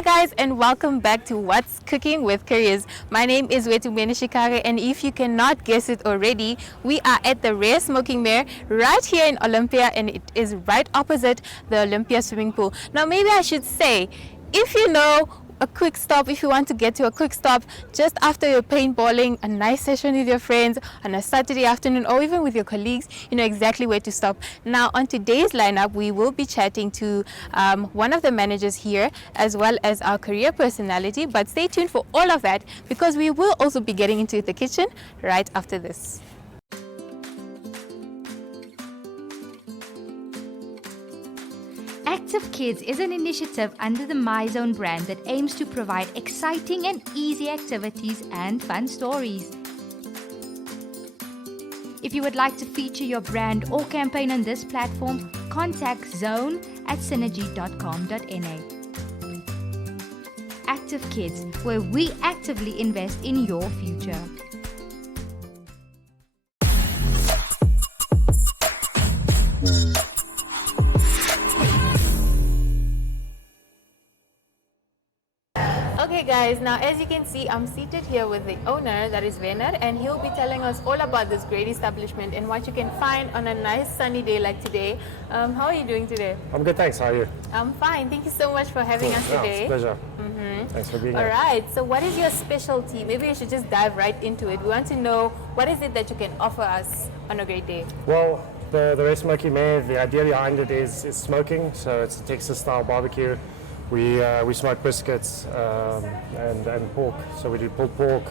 Hi guys, and welcome back to What's Cooking with Careers. My name is Wetumbeni Shikare, and if you cannot guess it already, we are at the Rare Smoking Mare right here in Olympia, and it is right opposite the Olympia swimming pool. Now maybe I should say, if you know a quick stop, if you want to get to a quick stop just after your paintballing, a nice session with your friends on a Saturday afternoon, or even with your colleagues, you know exactly where to stop. Now on today's lineup, we will be chatting to one of the managers here, as well as our career personality, but stay tuned for all of that because we will also be getting into the kitchen right after this. Active Kids is an initiative under the MyZone brand that aims to provide exciting and easy activities and fun stories. If you would like to feature your brand or campaign on this platform, contact zone@synergy.com.na. Active Kids, where we actively invest in your future. Okay guys, now as you can see, I'm seated here with the owner, that is Werner, and he'll be telling us all about this great establishment and what you can find on a nice sunny day like today. How are you doing today? I'm good, thanks. How are you? I'm fine. Thank you so much for having us today. It's a pleasure. Thanks for being here. Alright, so what is your specialty? Maybe you should just dive right into it. We want to know, what is it that you can offer us on a great day? Well, the Rare Smoking Mare, the idea behind it is smoking. So it's a Texas style barbecue. We smoke briskets and pork. So we do pulled pork.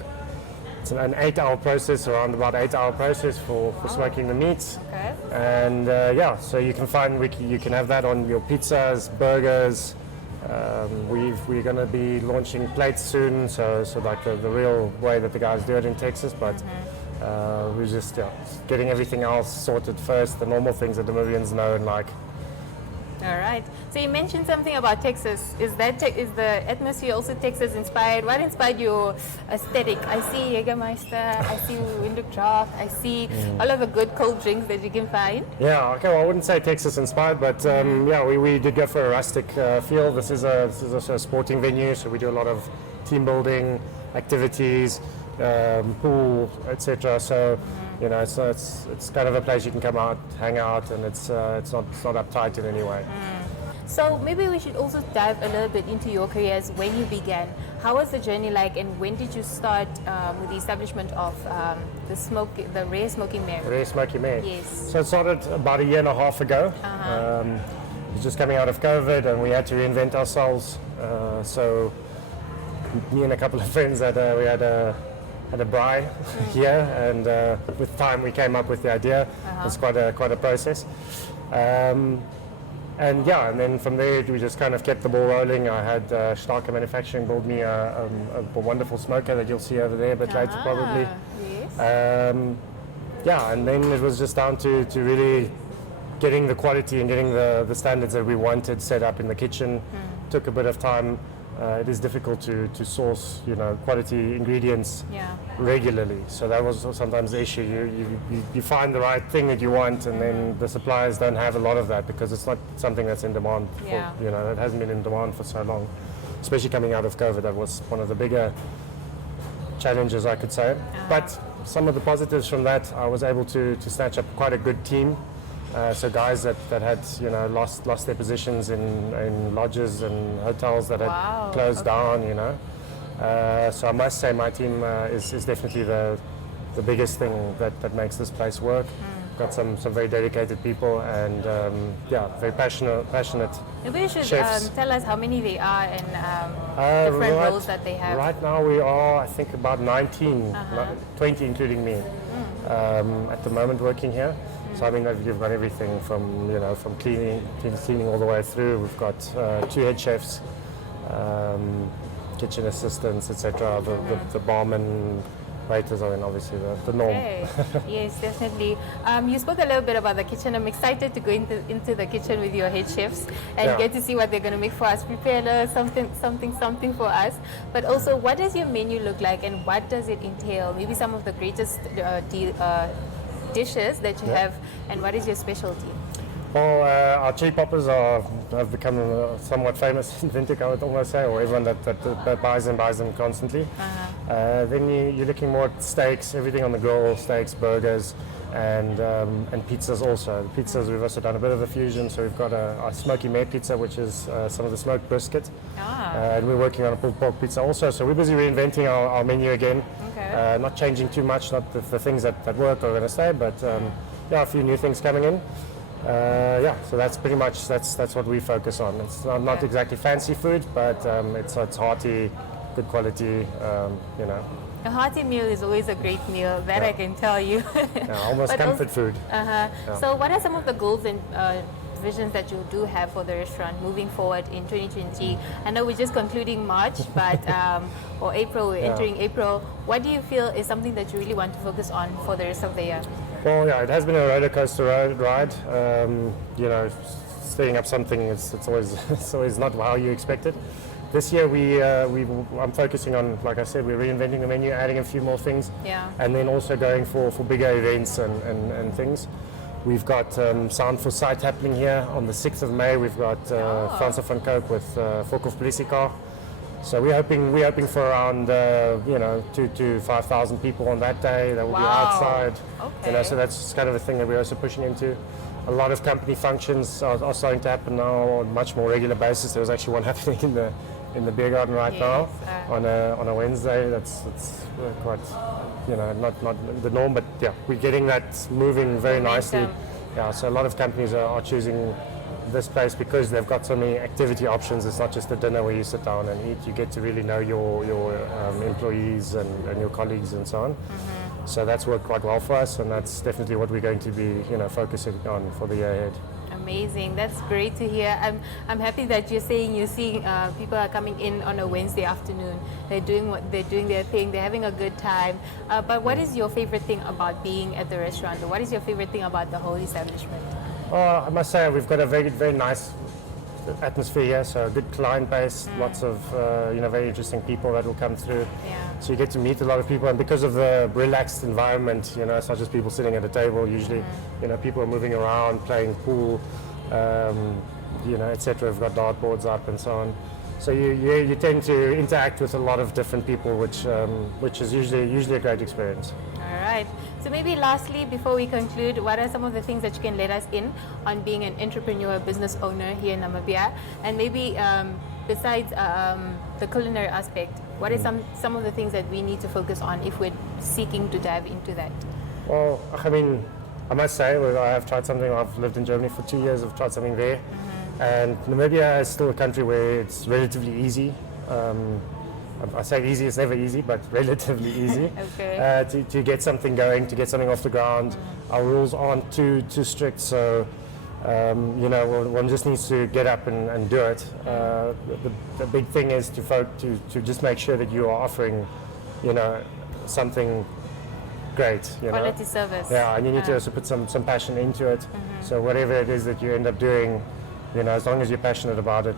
It's an 8-hour process, around about 8-hour process for smoking the meats. Okay. And yeah, so you can you can have that on your pizzas, burgers. We're going to be launching plates soon, so like the real way that the guys do it in Texas, but we're just getting everything else sorted first, the normal things that the Namibians know and like. All right. So you mentioned something about Texas. Is the atmosphere also Texas inspired? What inspired your aesthetic? I see Jägermeister, I see window draft, I see all of the good cold drinks that you can find. Yeah. Okay. Well, I wouldn't say Texas inspired, but yeah, we did go for a rustic feel. This is also a sporting venue, so we do a lot of team building activities, pool, etc. So. You know, it's kind of a place you can come out, hang out, and it's not uptight in any way. So maybe we should also dive a little bit into your careers, when you began. How was the journey like, and when did you start with the establishment of the Rare Smoking Mare? Rare Smoking Mare. Yes. So it started about a year and a half ago. It was just coming out of COVID, and we had to reinvent ourselves. So me and a couple of friends had a braai here, and with time we came up with the idea. It was quite a process, and yeah, and then from there we just kind of kept the ball rolling. I had Starker Manufacturing build me a wonderful smoker that you'll see over there a bit later probably. Yes. Yeah, and then it was just down to really getting the quality and getting the standards that we wanted set up in the kitchen. Took a bit of time. It is difficult to source, quality ingredients regularly. So that was sometimes the issue. You find the right thing that you want, and then the suppliers don't have a lot of that because it's not something that's in demand. It hasn't been in demand for so long, especially coming out of COVID. That was one of the bigger challenges, I could say. But some of the positives from that, I was able to snatch up quite a good team. So guys that had lost their positions in lodges and hotels that had closed down, so I must say my team is definitely the biggest thing that makes this place work. Got some very dedicated people, and very passionate Maybe you should chefs. tell us how many they are and different roles that they have. Right now we are, I think, about 19, 20 including me, at the moment working here. So I mean, you've got everything from from cleaning all the way through. We've got 2 head chefs, kitchen assistants, etc. The barman, waiters are obviously the norm. Okay. Yes, definitely. You spoke a little bit about the kitchen. I'm excited to go into the kitchen with your head chefs and get to see what they're going to make for us. Prepare something for us. But also, what does your menu look like, and what does it entail? Maybe some of the greatest dishes that you have, and what is your specialty? Well, our chili poppers have become somewhat famous in Vintic, I would almost say, or everyone that buys them constantly. Then you're looking more at steaks, everything on the grill, steaks, burgers, and pizzas also. The pizzas, we've also done a bit of a fusion, so we've got a smoky Mare pizza, which is some of the smoked brisket, and we're working on a pulled pork pizza also, so we're busy reinventing our menu again. Okay. Not changing too much, not the things that work are going to stay, but yeah, a few new things coming in. So that's pretty much that's what we focus on. It's not exactly fancy food, but it's hearty, good quality. A hearty meal is always a great meal, that I can tell you. Almost But comfort food. So what are some of the goals and visions that you do have for the restaurant moving forward in 2023? I know we're just concluding March, but or April, we're entering April. What do you feel is something that you really want to focus on for the rest of the year? Well, yeah, it has been a roller coaster ride. Setting up something it's always not how you expect it. This year I'm focusing on, like I said, we're reinventing the menu, adding a few more things, and then also going for bigger events and things. We've got Sound for Sight happening here on the 6th of May. We've got Francois van Coke with Fokhof Polisie. So we're hoping for around 2,000 to 5,000 people on that day. That will be outside. Okay. So that's kind of a thing that we're also pushing into. A lot of company functions are starting to happen now on a much more regular basis. There's actually one happening in the beer garden right now on a Wednesday. That's quite not the norm, but yeah, we're getting that moving very nicely. Yeah, so a lot of companies are choosing this place because they've got so many activity options. It's not just a dinner where you sit down and eat. You get to really know your employees and your colleagues and so on. So that's worked quite well for us, and that's definitely what we're going to be focusing on for the year ahead. Amazing, that's great to hear. I'm happy that you're saying you're seeing people are coming in on a Wednesday afternoon. They're doing their thing. They're having a good time. But what is your favorite thing about being at the restaurant? Or what is your favorite thing about the whole establishment? I must say we've got a very, very nice atmosphere here, so a good client base, lots of very interesting people that will come through. So you get to meet a lot of people, and because of the relaxed environment, it's not just people sitting at a table. Usually, people are moving around, playing pool, etc. We've got dartboards up and so on. So you tend to interact with a lot of different people, which is usually a great experience. All right. So maybe lastly, before we conclude, what are some of the things that you can let us in on being an entrepreneur, business owner here in Namibia? And maybe besides the culinary aspect, what are some of the things that we need to focus on if we're seeking to dive into that? Well, I mean, I must say, I have tried something. I've lived in Germany for 2 years. I've tried something there. And Namibia is still a country where it's relatively easy. I say easy, it's never easy, but relatively easy to get something going, to get something off the ground. Our rules aren't too strict, so one just needs to get up and do it. The big thing is to just make sure that you are offering, something great. Quality service. Yeah, and you need to also put some passion into it. So whatever it is that you end up doing, as long as you're passionate about it,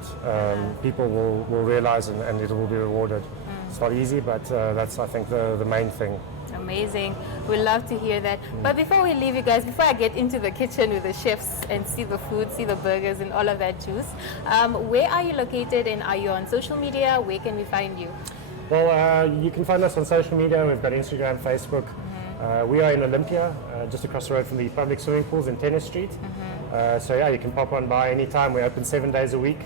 people will realize and it will be rewarded. It's not easy, but that's, I think, the main thing. Amazing. We love to hear that. But before we leave you guys, before I get into the kitchen with the chefs and see the food, see the burgers and all of that juice, where are you located, and are you on social media? Where can we find you? Well, you can find us on social media. We've got Instagram, Facebook. We are in Olympia, just across the road from the public swimming pools in Tennis Street. So yeah, you can pop on by anytime. We're open 7 days a week.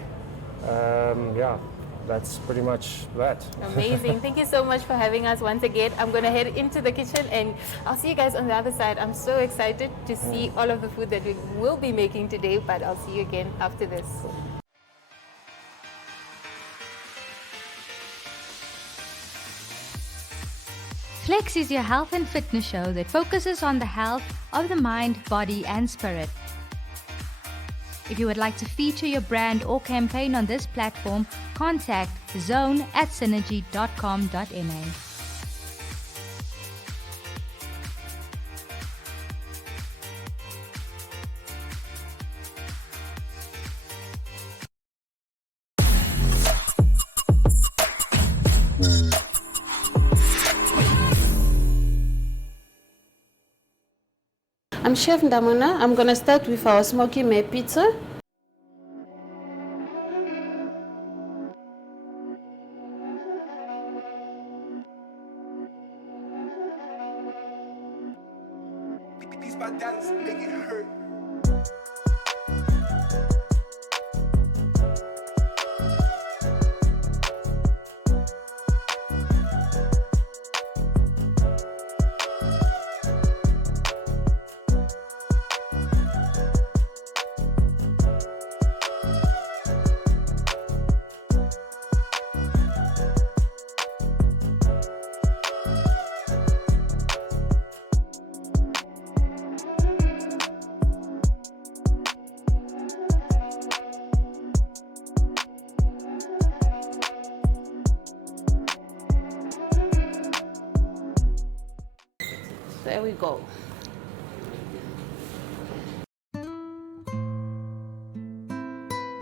That's pretty much that. Amazing. Thank you so much for having us once again. I'm going to head into the kitchen and I'll see you guys on the other side. I'm so excited to see all of the food that we will be making today, but I'll see you again after this. Flex is your health and fitness show that focuses on the health of the mind, body, and spirit. If you would like to feature your brand or campaign on this platform, contact zone@synergy.com.na. I'm Chef Ndamona. I'm gonna start with our smoky Mare pizza. These bad dance make it hurt. There we go.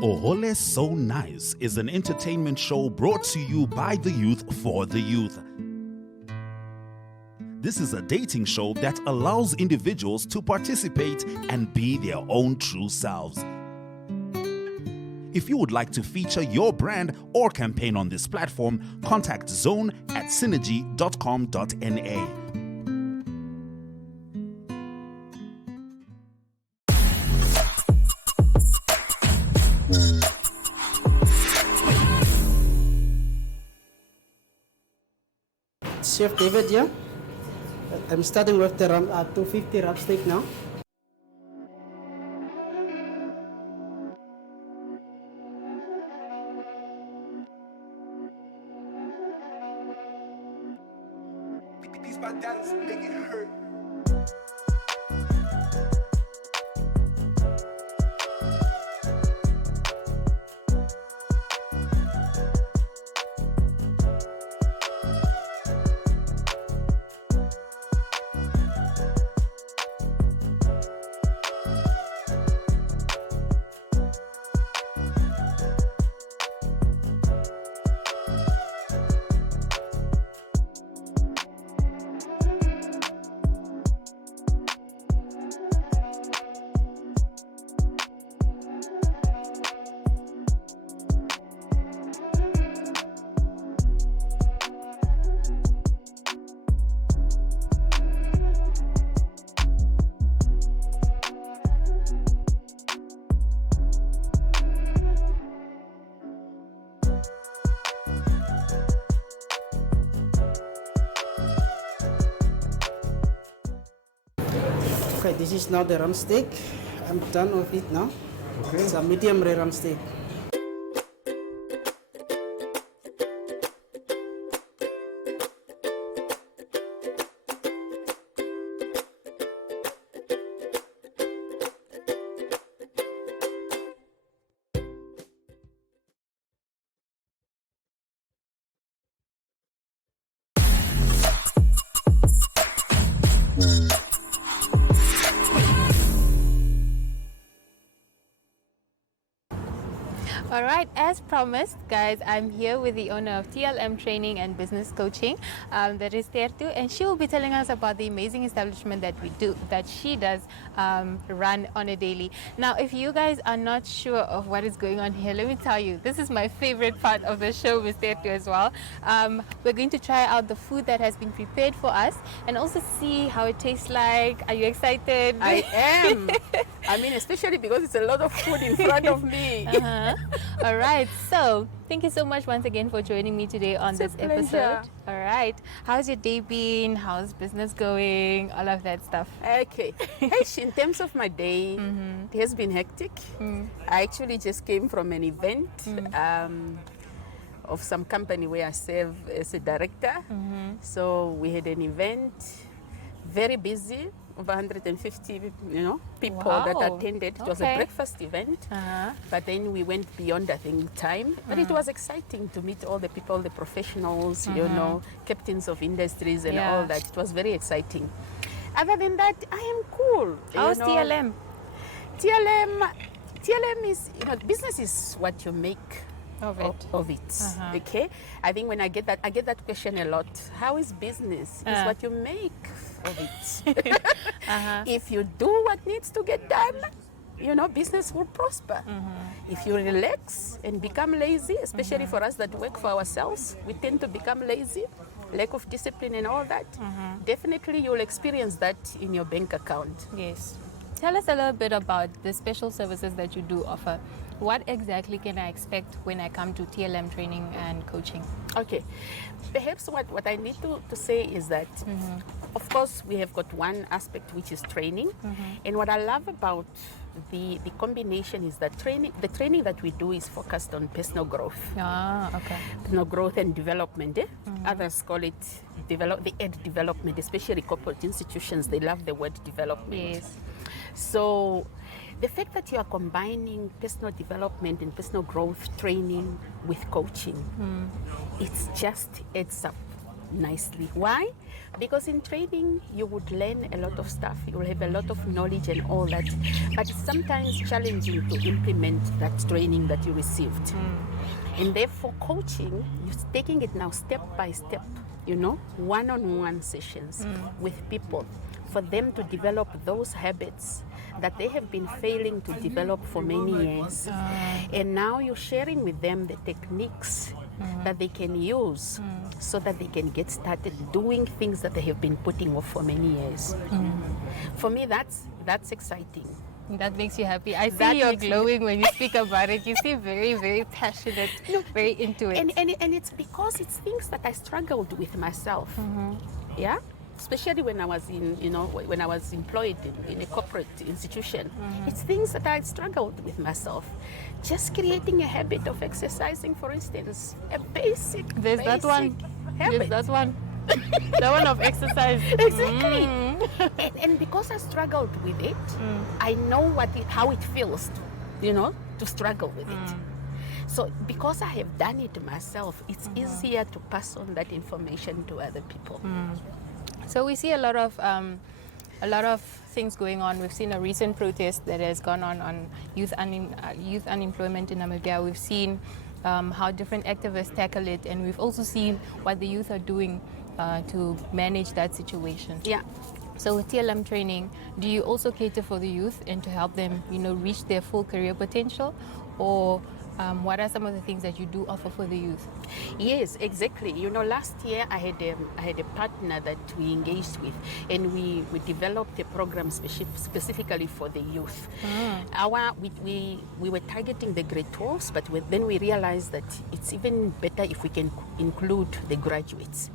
Ohole So Nice is an entertainment show brought to you by the youth for the youth. This is a dating show that allows individuals to participate and be their own true selves. If you would like to feature your brand or campaign on this platform, contact zone@synergy.com.na. Chef David here. I'm starting with the 250 wrap steak now. These bad dance make it hurt. Okay, this is now the ram steak. I'm done with it now. Okay. It's a medium rare ram steak. All right, as promised, guys, I'm here with the owner of TLM Training and Business Coaching, that is Tertu, and she will be telling us about the amazing establishment that she does run on a daily. Now, if you guys are not sure of what is going on here, let me tell you, this is my favorite part of the show with Tertu as well. We're going to try out the food that has been prepared for us and also see how it tastes like. Are you excited? I am. I mean, especially because it's a lot of food in front of me. All right, so thank you so much once again for joining me today on this episode. All right, how's your day been? How's business going? All of that stuff. Okay. In terms of my day, it has been hectic. I actually just came from an event of some company where I serve as a director. So we had an event, very busy. Over 150, people that attended. It was a breakfast event, but then we went beyond, I think, time. But it was exciting to meet all the people, the professionals, captains of industries and all that. It was very exciting. Other than that, I am cool. How's TLM? TLM is, business is what you make Of it. Of it. Okay. I think when I get that question a lot. How is business? It's what you make of it. If you do what needs to get done, you know, business will prosper. If you relax and become lazy, especially for us that work for ourselves, we tend to become lazy, lack of discipline and all that. Definitely you'll experience that in your bank account. Yes. Tell us a little bit about the special services that you do offer. What exactly can I expect when I come to TLM training and coaching? Okay. Perhaps what I need to say is that, of course, we have got one aspect which is training. And what I love about the combination is that the training that we do is focused on personal growth. Okay. Personal growth and development. Others call it the ed development, especially corporate institutions. They love the word development. Yes. So the fact that you are combining personal development and personal growth training with coaching, it just adds up nicely. Why? Because in training you would learn a lot of stuff, you will have a lot of knowledge and all that, but it's sometimes challenging to implement that training that you received. And therefore coaching, you're taking it now step by step, you know, one-on-one sessions with people for them to develop those habits that they have been failing to develop for many years. And now you're sharing with them the techniques that they can use so that they can get started doing things that they have been putting off for many years. For me, that's exciting. That makes you happy. I see That you're makes me- glowing when you speak about it. You seem very, very passionate, very into it. And it's because it's things that I struggled with myself. Yeah? Especially when I was when I was employed in a corporate institution. It's things that I struggled with myself. Just creating a habit of exercising, for instance, a basic There's that one. habit. There's that one. The one of exercise. Exactly. And because I struggled with it, I know how it feels, to struggle with it. So because I have done it myself, it's easier to pass on that information to other people. So we see a lot of things going on. We've seen a recent protest that has gone on youth unemployment in Namibia. We've seen how different activists tackle it, and we've also seen what the youth are doing to manage that situation. Yeah. So with TLM training, do you also cater for the youth and to help them, reach their full career potential, or what are some of the things that you do offer for the youth? Yes, exactly. Last year I had a partner that we engaged with, and we developed a program specifically for the youth. We were targeting the grade 12s, but then we realized that it's even better if we can include the graduates,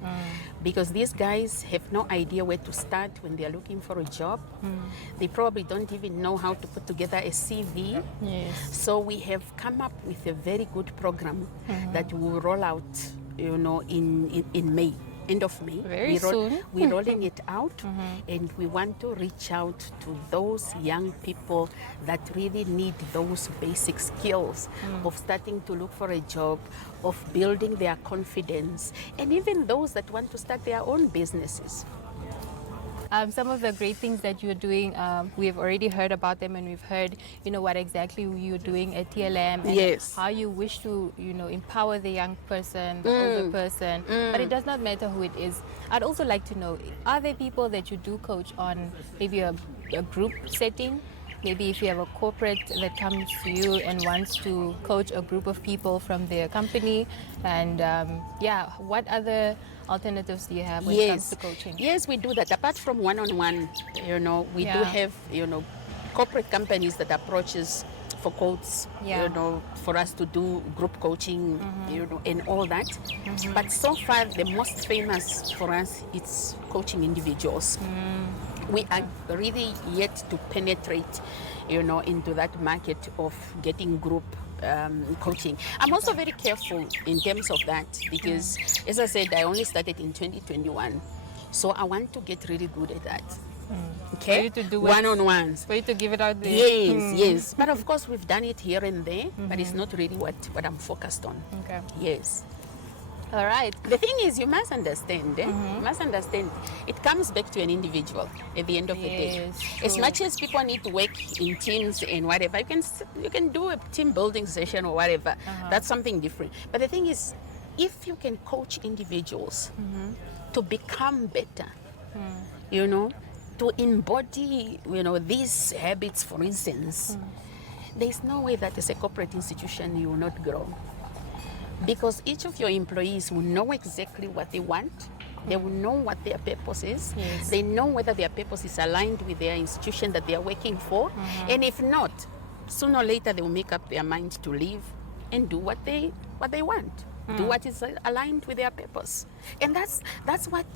because these guys have no idea where to start when they are looking for a job. They probably don't even know how to put together a CV. Yes. So we have come up with a very good program that will roll out, in May, end of May. Very soon. We're rolling it out, and we want to reach out to those young people that really need those basic skills of starting to look for a job, of building their confidence, and even those that want to start their own businesses. Some of the great things that you're doing, we've already heard about them, and we've heard, what exactly you're doing at TLM, and Yes. how you wish to, empower the young person, the older person, but it does not matter who it is. I'd also like to know, are there people that you do coach on maybe a group setting? Maybe if you have a corporate that comes to you and wants to coach a group of people from their company, and what other alternatives do you have when it comes to coaching? Yes, we do that. Apart from one-on-one, we do have, corporate companies that approach us for quotes, for us to do group coaching, and all that. But so far, the most famous for us, it's coaching individuals. We are really yet to penetrate, into that market of getting group coaching. I'm also very careful in terms of that because, as I said, I only started in 2021. So I want to get really good at that. Okay? For you to do it, one-on-ones. for you to give it out there. Yes. But of course, we've done it here and there, but it's not really what I'm focused on. Okay. Yes. All right. The thing is, you must understand. You must understand. It comes back to an individual at the end of the day. Yes, As true. much as people need to work in teams and whatever, you can do a team building session or whatever. That's something different. But the thing is, if you can coach individuals to become better, you know, to embody, these habits, for instance, there's no way that as a corporate institution you will not grow. Because each of your employees will know exactly what they want. They will know what their purpose is. Yes. They know whether their purpose is aligned with their institution that they are working for. And if not, sooner or later they will make up their mind to leave and do what they want. Do what is aligned with their purpose. And that's what,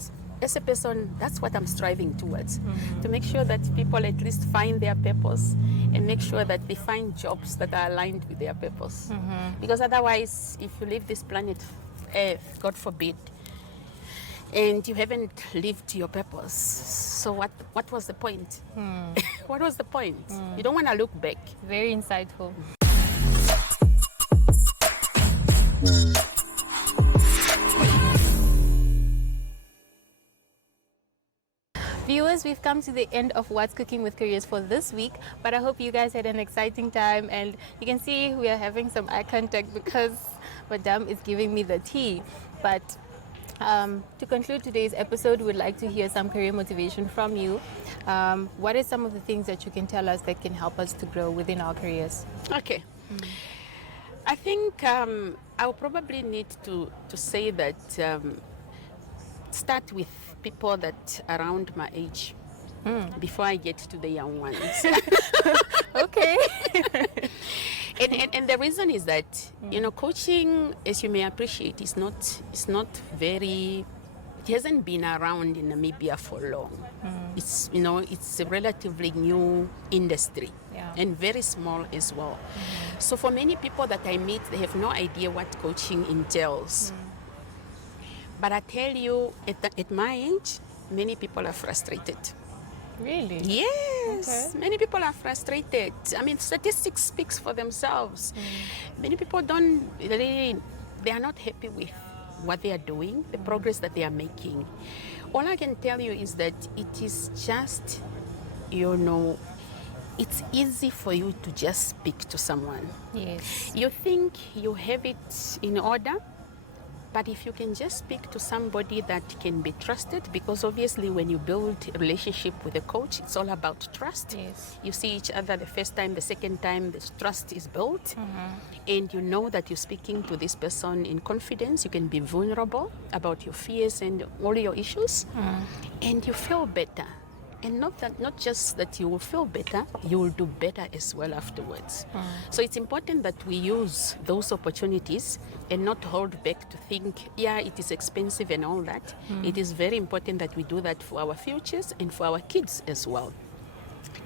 as a person, that's what I'm striving towards. To make sure that people at least find their purpose and make sure that they find jobs that are aligned with their purpose. Because otherwise, if you leave this planet Earth, God forbid, and you haven't lived your purpose, so what was the point? What was the point? You don't want to look back. Very insightful. Viewers, we've come to the end of What's Cooking with Careers for this week, but I hope you guys had an exciting time, and you can see we are having some eye contact because Madame is giving me the tea. But to conclude today's episode, we'd like to hear some career motivation from you. What are some of the things that you can tell us that can help us to grow within our careers? Okay. I think I'll probably need to say that start with people that around my age before I get to the young ones. Okay. and the reason is that coaching, as you may appreciate, is not very. It hasn't been around in Namibia for long. It's it's a relatively new industry. Yeah. And very small as well. So for many people that I meet, they have no idea what coaching entails. But I tell you, at my age, many people are frustrated. Really? Yes, Okay. many people are frustrated. I mean, statistics speaks for themselves. Many people they are not happy with what they are doing, the progress that they are making. All I can tell you is that it is just, it's easy for you to just speak to someone. Yes. You think you have it in order, but if you can just speak to somebody that can be trusted, because obviously when you build a relationship with a coach, it's all about trust. Yes. You see each other the first time, the second time, the trust is built. And you know that you're speaking to this person in confidence. You can be vulnerable about your fears and all your issues. And you feel better. And not just that you will feel better, you will do better as well afterwards. So it's important that we use those opportunities and not hold back to think, yeah, it is expensive and all that. It is very important that we do that for our futures and for our kids as well.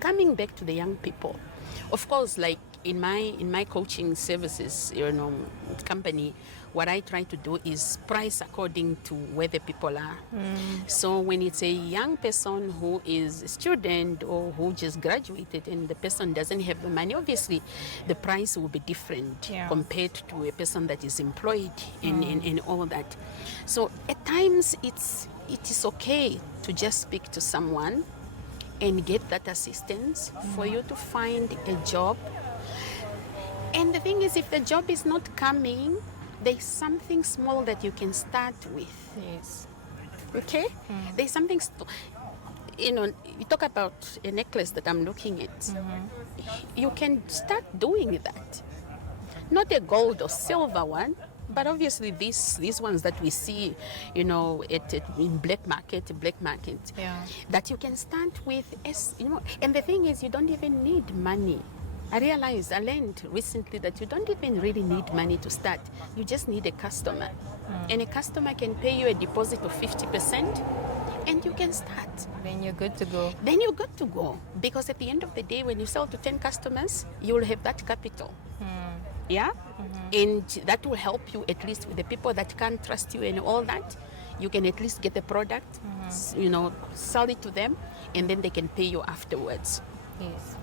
Coming back to the young people, of course, like in my coaching services, company, what I try to do is price according to where the people are. So when it's a young person who is a student or who just graduated and the person doesn't have the money, obviously the price will be different compared to a person that is employed and all that. So at times it is okay to just speak to someone and get that assistance for you to find a job. And the thing is, if the job is not coming, there's something small that you can start with. Yes. Okay? There's something, you talk about a necklace that I'm looking at. You can start doing that. Not a gold or silver one, but obviously these ones that we see, in black market, Yeah. that you can start with, and the thing is, you don't even need money. I learned recently that you don't even really need money to start. You just need a customer. And a customer can pay you a deposit of 50% and you can start. Then you're good to go. Then you're good to go. Because at the end of the day, when you sell to 10 customers, you will have that capital. Yeah? And that will help you at least with the people that can't trust you and all that. You can at least get the product, sell it to them, and then they can pay you afterwards. Yes.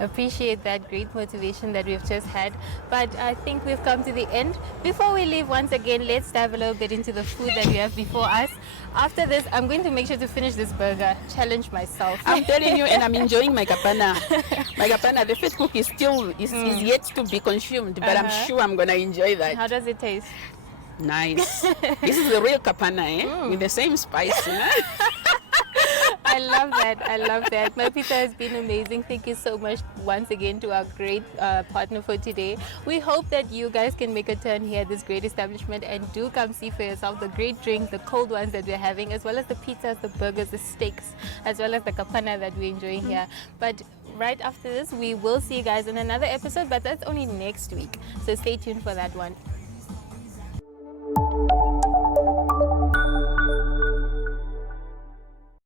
Appreciate that great motivation that we've just had. But I think we've come to the end. Before we leave, once again, let's dive a little bit into the food that we have before us. After this, I'm going to make sure to finish this burger. Challenge myself. I'm telling you, and I'm enjoying my kapana. My kapana, the fish cook is still is yet to be consumed, but I'm sure I'm gonna enjoy that. How does it taste? Nice. This is the real kapana, with the same spice. I love that. I love that. My pizza has been amazing. Thank you so much once again to our great partner for today. We hope that you guys can make a turn here at this great establishment and do come see for yourself the great drinks, the cold ones that we're having, as well as the pizzas, the burgers, the steaks, as well as the kapana that we're enjoying here. But right after this, we will see you guys in another episode, but that's only next week. So stay tuned for that one.